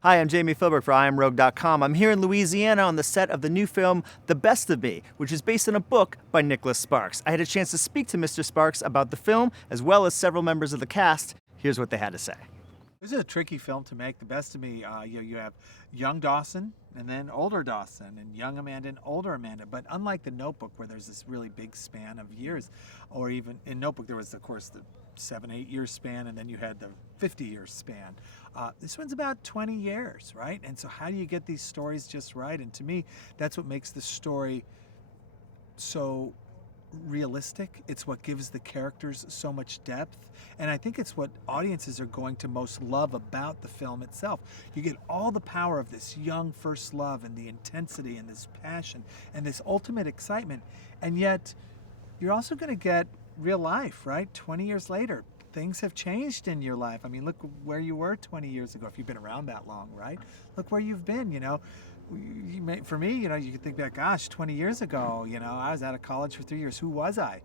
Hi, I'm Jami Philbrick for iamROGUE.com. I'm here in Louisiana on the set of the new film, The Best of Me, which is based on a book by Nicholas Sparks. I had a chance to speak to Mr. Sparks about the film, as well as several members of the cast. Here's what they had to say. This is a tricky film to make. The Best of Me, you have young Dawson and then older Dawson and young Amanda and older Amanda. But unlike The Notebook, where there's this really big span of years, or even in Notebook there was, of course, the 7-8 year span, and then you had the 50-year span. This one's about 20 years, right? And so how do you get these stories just right? And to me, that's what makes the story so realistic. It's what gives the characters so much depth, and I think it's what audiences are going to most love about the film itself. You get all the power of this young first love and the intensity and this passion and this ultimate excitement, and yet you're also going to get real life, right? 20 years later, things have changed in your life. I mean, look where you were 20 years ago, if you've been around that long, right? Look where you've been, for me, you can think back, gosh, 20 years ago, I was out of college for 3 years. Who was I?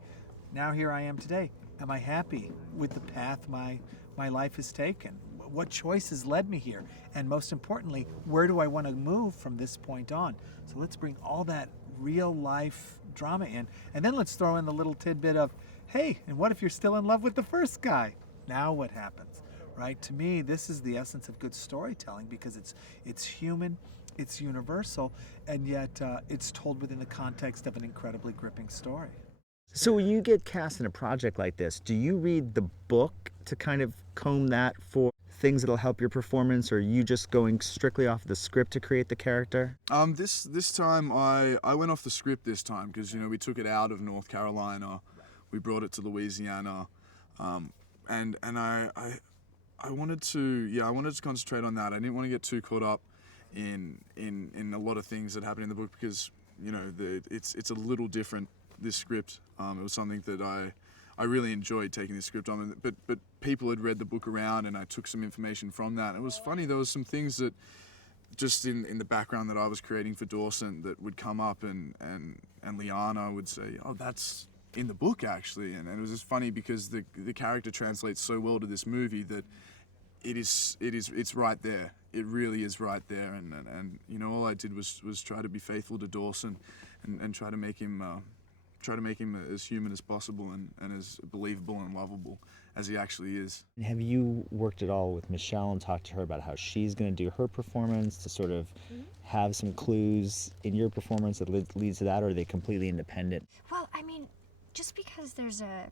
Now here I am today. Am I happy with the path my life has taken? What choices led me here? And most importantly, where do I want to move from this point on? So let's bring all that real life drama in. And then let's throw in the little tidbit of, hey, and what if you're still in love with the first guy? Now what happens, right? To me, this is the essence of good storytelling, because it's human, it's universal, and yet it's told within the context of an incredibly gripping story. So when you get cast in a project like this, do you read the book to kind of comb that for things that'll help your performance, or are you just going strictly off the script to create the character? This time I went off the script this time, because we took it out of North Carolina, we brought it to Louisiana, and I wanted to concentrate on that. I didn't want to get too caught up in a lot of things that happen in the book, because it's a little different, this script. It was something that I really enjoyed taking this script on, but people had read the book around, and I took some information from that. It was funny, there was some things that just in the background that I was creating for Dawson that would come up, and Liana would say, oh, that's in the book actually, and it was just funny because the character translates so well to this movie that it's right there. It really is right there, and all I did was try to be faithful to Dawson, and try to make him as human as possible, and as believable and lovable as he actually is. Have you worked at all with Michelle and talked to her about how she's going to do her performance, to sort of have some clues in your performance that leads to that, or are they completely independent? Well, I mean, just because there's a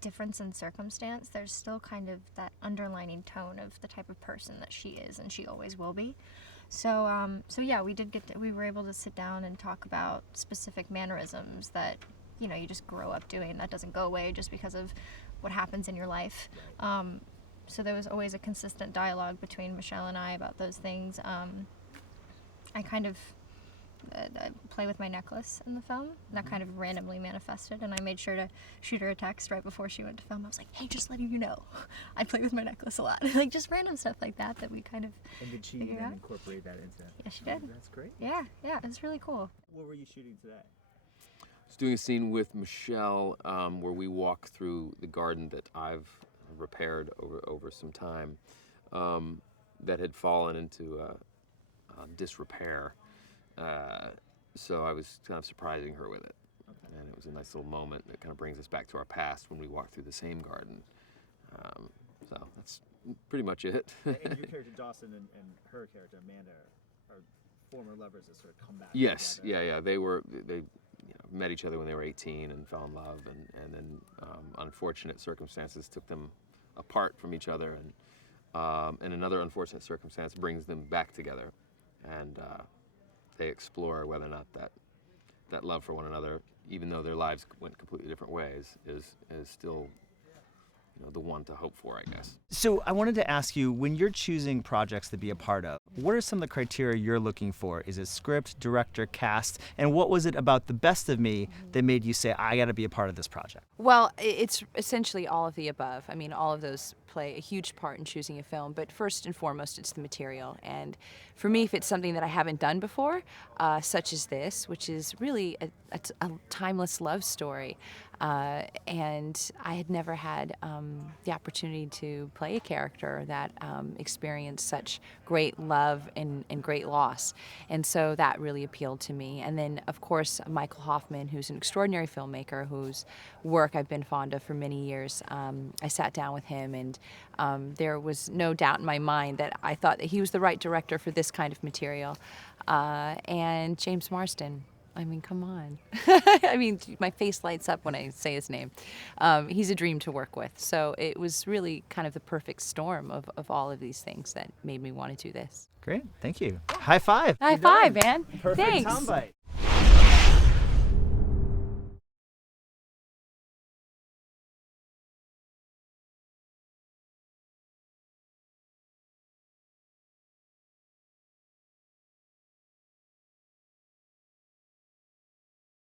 difference in circumstance, there's still kind of that underlining tone of the type of person that she is and she always will be. So yeah, we were able to sit down and talk about specific mannerisms that you just grow up doing. That doesn't go away just because of what happens in your life. So there was always a consistent dialogue between Michelle and I about those things. I kind of play with my necklace in the film. That kind of randomly manifested, and I made sure to shoot her a text right before she went to film. I was like, hey, just letting you know, I play with my necklace a lot. Like, just random stuff like that we kind of And did she figure then out. incorporate that into? Yeah, she did. That's great. Yeah, it's really cool. What were you shooting today? I was doing a scene with Michelle where we walk through the garden that I've repaired over some time that had fallen into disrepair. So I was kind of surprising her with it. Okay. And it was a nice little moment that kind of brings us back to our past when we walked through the same garden. So that's pretty much it. And your character Dawson and her character Amanda are former lovers that sort of come back. Yes, together. yeah. They met each other when they were 18 and fell in love, and then unfortunate circumstances took them apart from each other, and another unfortunate circumstance brings them back together, and they explore whether or not that love for one another, even though their lives went completely different ways, is still the one to hope for, I guess. So I wanted to ask you, when you're choosing projects to be a part of, what are some of the criteria you're looking for? Is it script, director, cast? And what was it about The Best of Me that made you say, I got to be a part of this project? Well, it's essentially all of the above. I mean, all of those play a huge part in choosing a film, but first and foremost, it's the material. And for me, if it's something that I haven't done before, such as this, which is really a timeless love story, And I had never had the opportunity to play a character that experienced such great love and great loss. And so that really appealed to me. And then, of course, Michael Hoffman, who's an extraordinary filmmaker whose work I've been fond of for many years. I sat down with him, and there was no doubt in my mind that I thought that he was the right director for this kind of material. And James Marsden. I mean, come on. I mean, my face lights up when I say his name. He's a dream to work with. So it was really kind of the perfect storm of all of these things that made me want to do this. Great. Thank you. High five. High five, man. Perfect Thanks. soundbite.